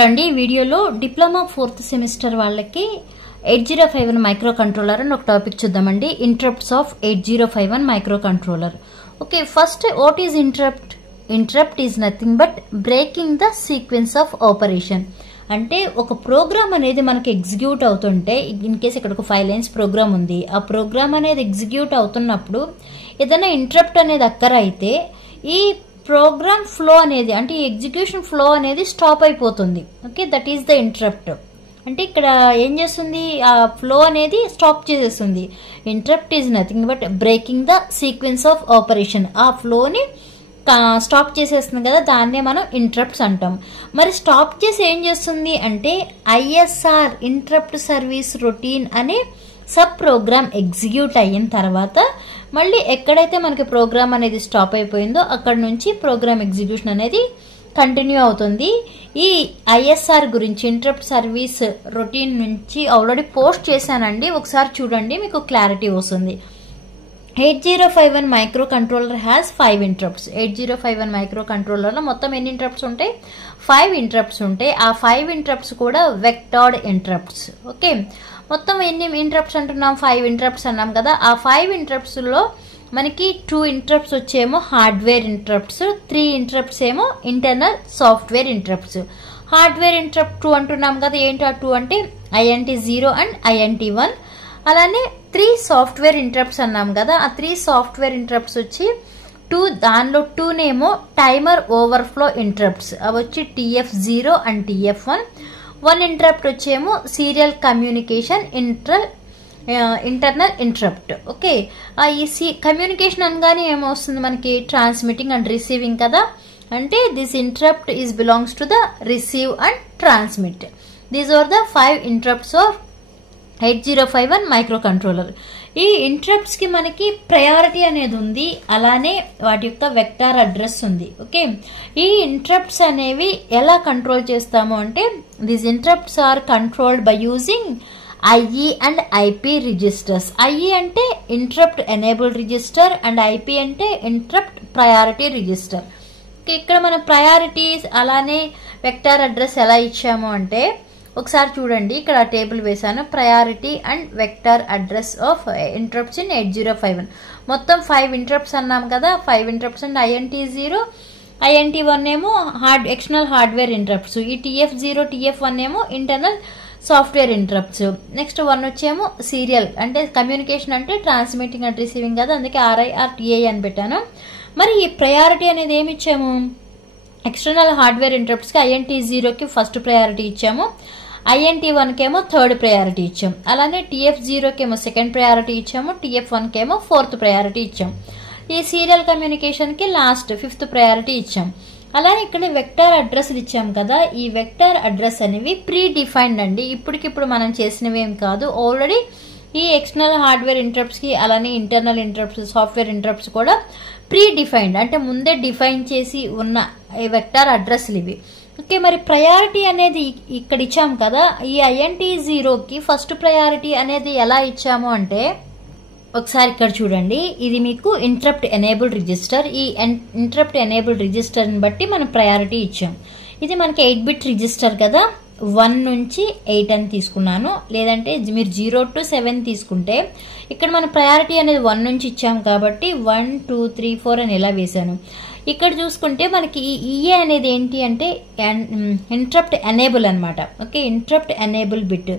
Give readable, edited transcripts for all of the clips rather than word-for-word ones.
Hello అండి, ఈ వీడియోలో డిప్లొమా 4th సెమిస్టర్ వాళ్ళకి 8051 మైక్రో కంట్రోలర్ అని ఒక టాపిక్ చూద్దామండి. Interrupts of 8051 micro controller. Okay, first what is interrupt? Interrupt is nothing but breaking the sequence of operation. అంటే ఒక ప్రోగ్రామ్ అనేది మనకి ఎగ్జిక్యూట్ అవుతుంటే, ఇన్ కేస్ ఇక్కడ ఒక 5 లైన్స్ ప్రోగ్రామ్ ఉంది, ఆ ప్రోగ్రామ్ అనేది ఎగ్జిక్యూట్ అవుతున్నప్పుడు ఏదైనా ఇంటరప్ట్ అనేది అక్కర్ అయితే ఈ ప్రోగ్రామ్ ఫ్లో అనేది అంటే ఈ ఎగ్జిక్యూషన్ ఫ్లో అనేది స్టాప్ అయిపోతుంది. Okay, that is the interrupt. అంటే ఇక్కడ ఏం చేస్తుంది, ఆ ఫ్లో అనేది స్టాప్ చేసేస్తుంది. Interrupt is nothing but breaking the sequence of operation. ఆ ఫ్లోని స్టాప్ చేసేస్తుంది కదా, దాన్నే మనం ఇంటరప్ట్స్ అంటాం. మరి స్టాప్ చేసి ఏం చేస్తుంది అంటే ఐఎస్ఆర్ ఇంటరప్ట్ సర్వీస్ రొటీన్ అనే సబ్ ప్రోగ్రామ్ ఎగ్జిక్యూట్ అయిన తర్వాత మళ్ళీ ఎక్కడైతే మనకి ప్రోగ్రామ్ అనేది స్టాప్ అయిపోయిందో అక్కడ నుంచి ప్రోగ్రామ్ ఎగ్జిక్యూషన్ అనేది కంటిన్యూ అవుతుంది. ఈ ఐఎస్ఆర్ గురించి ఇంటరప్ట్ సర్వీస్ రొటీన్ నుంచి ఆల్రెడీ పోస్ట్ చేశానండి, ఒకసారి చూడండి మీకు క్లారిటీ వస్తుంది. 8051 micro controller has 5 interrupts. 8051 micro కంట్రోలర్లో మొత్తం ఎన్ని ఇంటరప్ట్స్ ఉంటాయి? 5 ఇంటరప్ట్స్ ఉంటాయి. ఆ 5 ఇంటరప్ట్స్ కూడా వెక్టార్డ్ ఇంటరప్ట్స్. ఓకే, మొత్తం ఎన్ని ఇంటరప్ట్స్ అంటున్నాం? 5 ఇంటరప్ట్స్ అన్నాం కదా. ఆ 5 ఇంటరప్ట్స్లో మనకి 2 ఇంటరప్ట్స్ వచ్చేమో హార్డ్వేర్ ఇంటరప్ట్స్, 3 ఇంటరప్ట్స్ ఏమో internal software interrupts. Hardware interrupt 2 అంటున్నాం కదా. ఏంటి ఆ 2 అంటే INT0 అండ్ INT1. అలానే 3 సాఫ్ట్వేర్ ఇంటరప్ట్స్ అన్నాం కదా. ఆ 3 సాఫ్ట్వేర్ ఇంటరప్ట్స్ వచ్చి 2, దానిలో 2 నేమో టైమర్ ఓవర్ఫ్లో ఇంటరప్ట్స్, అవి వచ్చి TF0 అండ్ TF1. 1 ఇంటరప్ట్ వచ్చేమో serial communication internal interrupt. Okay, ఈ కమ్యూనికేషన్ అనగానే ఏమొస్తుంది మనకి? ట్రాన్స్మిటింగ్ అండ్ రిసీవింగ్ కదా. అంటే this interrupt is belongs to the receive and transmit. These are the 5 interrupts of 8051 micro controller. ఈ ఇంటరప్ట్స్ కి మనకి ప్రయారిటీ అనేది ఉంది, అలానే వాటి యొక్క వెక్టార్ అడ్రస్ ఉంది. ఓకే, ఈ ఇంటరప్ట్స్ అనేవి ఎలా కంట్రోల్ చేస్తాము అంటే these interrupts are controlled by using IE and IP registers. IE అంటే interrupt enable register and IP అంటే ఇంటరప్ట్ ప్రయారిటీ రిజిస్టర్. ఓకే, ఇక్కడ మన ప్రయారిటీస్ అలానే వెక్టార్ అడ్రస్ ఎలా ఇచ్చాము అంటే ఒకసారి చూడండి, ఇక్కడ టేబుల్ వేసాను. Priority and vector address of interrupts in 8051. మొత్తం 5 ఇంటరప్ట్స్ అన్నాం కదా. 5 ఇంటరప్ట్స్ అండ్ INT0, INT1 ఏమో ఎక్స్టర్నల్ హార్డ్వేర్ ఇంటరప్ట్స్. ఈ TF0, TF1 ఏమో ఇంటర్నల్ సాఫ్ట్వేర్ ఇంటరప్ట్స్. నెక్స్ట్ 1 వచ్చేమో సీరియల్ అంటే కమ్యూనికేషన్ అంటే ట్రాన్స్మిటింగ్ అండ్ రిసీవింగ్ కదా, అందుకే RIRTA అని పెట్టాను. మరి ఈ ప్రయారిటీ అనేది ఏమి ఇచ్చాము? ఎక్స్టర్నల్ హార్డ్వేర్ ఇంటరప్ట్స్కి INT0కి ఫస్ట్ ప్రయారిటీ ఇచ్చాము, INT1కి ఏమో థర్డ్ ప్రయారిటీ ఇచ్చాము. అలానే TF0కి ఏమో సెకండ్ ప్రయారిటీ ఇచ్చాము, TF1కి ఏమో 4th ప్రయారిటీ ఇచ్చాము. ఈ సీరియల్ కమ్యూనికేషన్కి లాస్ట్ 5th ప్రయారిటీ ఇచ్చాము. అలానే ఇక్కడ వెక్టార్ అడ్రస్లు ఇచ్చాము కదా. ఈ వెక్టార్ అడ్రస్ అనేవి ప్రీ డిఫైన్డ్ అండి, ఇప్పటికిప్పుడు మనం చేసినవి ఏం కాదు. ఆల్రెడీ ఈ ఎక్స్టర్నల్ హార్డ్వేర్ ఇంటరప్ట్స్కి అలానే ఇంటర్నల్ ఇంటరప్ట్స్ సాఫ్ట్వేర్ ఇంటరప్ట్స్ కూడా ప్రీ డిఫైన్డ్ అంటే ముందే డిఫైన్ చేసి ఉన్న వెక్టార్ అడ్రస్లు ఇవి. ఓకే, మరి ప్రయారిటీ అనేది ఇక్కడ ఇచ్చాము కదా. ఈ INT0కి ఫస్ట్ ప్రయారిటీ అనేది ఎలా ఇచ్చాము అంటే ఒకసారి ఇక్కడ చూడండి, ఇది మీకు ఇంటరప్ట్ ఎనేబుల్ రిజిస్టర్. ఈ ఇంటరప్ట్ ఎనేబుల్ రిజిస్టర్ని బట్టి మనం ప్రయారిటీ ఇచ్చాం. ఇది మనకి 8-bit రిజిస్టర్ కదా. 1 నుంచి 8 అని తీసుకున్నాను, లేదంటే మీరు 0 to 7 తీసుకుంటే ఇక్కడ మన ప్రయారిటీ అనేది 1 నుంచి ఇచ్చాం కాబట్టి 1, 2, 3, 4 అని ఎలా వేశాను. ఇక్కడ చూసుకుంటే మనకి ఈ EA అనేది ఏంటి అంటే ఇంటరప్ట్ ఎనేబుల్ అనమాట. Okay, interrupt enable bit.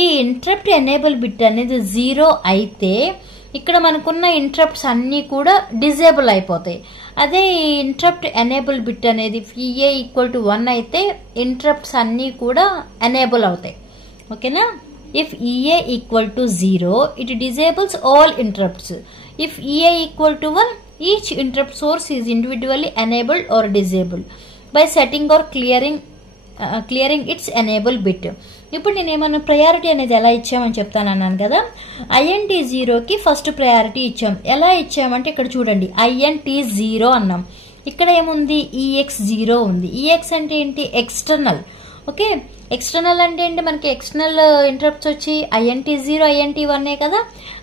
ఈ ఇంటరప్ట్ ఎనేబుల్ బిట్ అనేది 0 అయితే ఇక్కడ మనకున్న ఇంటరప్ట్స్ అన్నీ కూడా డిజేబుల్ అయిపోతాయి. అదే ఈ ఇంటరప్ట్ ఎనేబుల్ బిట్ అనేది EA = 1 అయితే ఇంటరప్ట్స్ అన్నీ కూడా ఎనేబుల్ అవుతాయి. ఓకేనా? If EA = 0 it disables all interrupts. If EA = 1 each interrupt source is individually enabled or disabled by setting or clearing its enable bit. ఇప్పుడు నేను ఏమన్నా ప్రయారిటీ అనేది ఎలా ఇచ్చామని చెప్తాను అన్నాను కదా. INT0కి ఫస్ట్ ప్రయారిటీ ఇచ్చాం. ఎలా ఇచ్చామంటే ఇక్కడ చూడండి, INT0 అన్నాం. ఇక్కడ ఏముంది? EX0 ఉంది. EX అంటే ఏంటి? ఎక్స్టర్నల్. ఓకే, ఎక్స్టర్నల్ అంటే ఏంటి? మనకి ఎక్స్టర్నల్ ఇంటరప్ట్స్ వచ్చి INT0, INT1 కదా.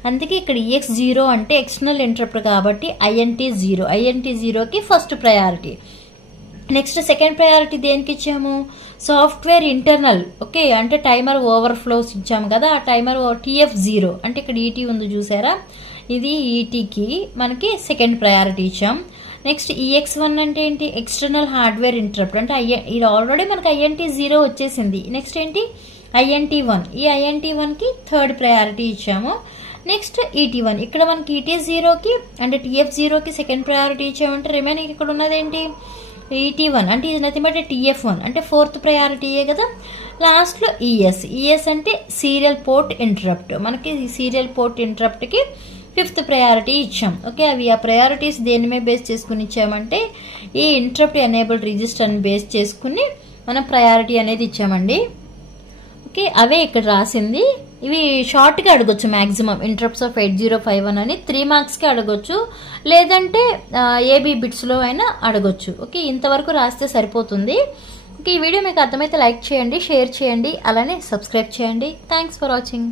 అందుకే ఇక్కడ EX0 అంటే ఎక్స్టర్నల్ ఇంటరప్ట్ కాబట్టి INT0కి first priority. Next second priority దేనికి ఇచ్చాము, సాఫ్ట్వేర్ ఇంటర్నల్. ఓకే, అంటే టైమర్ ఓవర్ఫ్లోస్ ఇచ్చాము కదా, ఆ టైమర్ TF0 అంటే ఇక్కడ ఈటీ ఉంది చూసారా, ఇది ఈటీకి మనకి సెకండ్ ప్రయారిటీ ఇచ్చాం. నెక్స్ట్ EX1 అంటే ఏంటి, ఎక్స్టర్నల్ హార్డ్వేర్ ఇంటరప్ట్. అంటే ఇది ఆల్రెడీ మనకి INT0 వచ్చేసింది. నెక్స్ట్ ఏంటి INT1, ఈ INT1కి థర్డ్ ప్రయారిటీ ఇచ్చాము. నెక్స్ట్ ET1, ఇక్కడ మనకి ET0కి అంటే TF0కి సెకండ్ ప్రయారిటీ ఇచ్చామంటే రిమైనింగ్ ఇక్కడ ఉన్నది ఏంటి ET1 అంటే ఇది నథింగ్ బట్ TF1 అంటే ఫోర్త్ ప్రయారిటీయే కదా. లాస్ట్లో ES అంటే సీరియల్ పోర్ట్ ఇంటరప్ట్. మనకి సీరియల్ పోర్ట్ ఇంటరప్ట్కి ఫిఫ్త్ ప్రయారిటీ ఇచ్చాం. ఓకే, అవి ఆ ప్రయారిటీస్ దేని మీద బేస్ చేసుకుని ఇచ్చామంటే ఈ ఇంటరప్ట్ ఎనేబుల్ రిజిస్టర్ని బేస్ చేసుకుని మనం ప్రయారిటీ అనేది ఇచ్చామండి. ఓకే, అవే ఇక్కడ రాసింది. ఇవి షార్ట్గా అడగొచ్చు మ్యాక్సిమం ఇంటరప్ట్స్ ఆఫ్ 8051 అని 3 మార్క్స్కి అడగొచ్చు, లేదంటే AB బిట్స్లో అయినా అడగొచ్చు. ఓకే, ఇంతవరకు రాస్తే సరిపోతుంది. ఓకే, ఈ వీడియో మీకు అర్థమైతే లైక్ చేయండి, షేర్ చేయండి, అలానే సబ్స్క్రైబ్ చేయండి. Thanks for watching.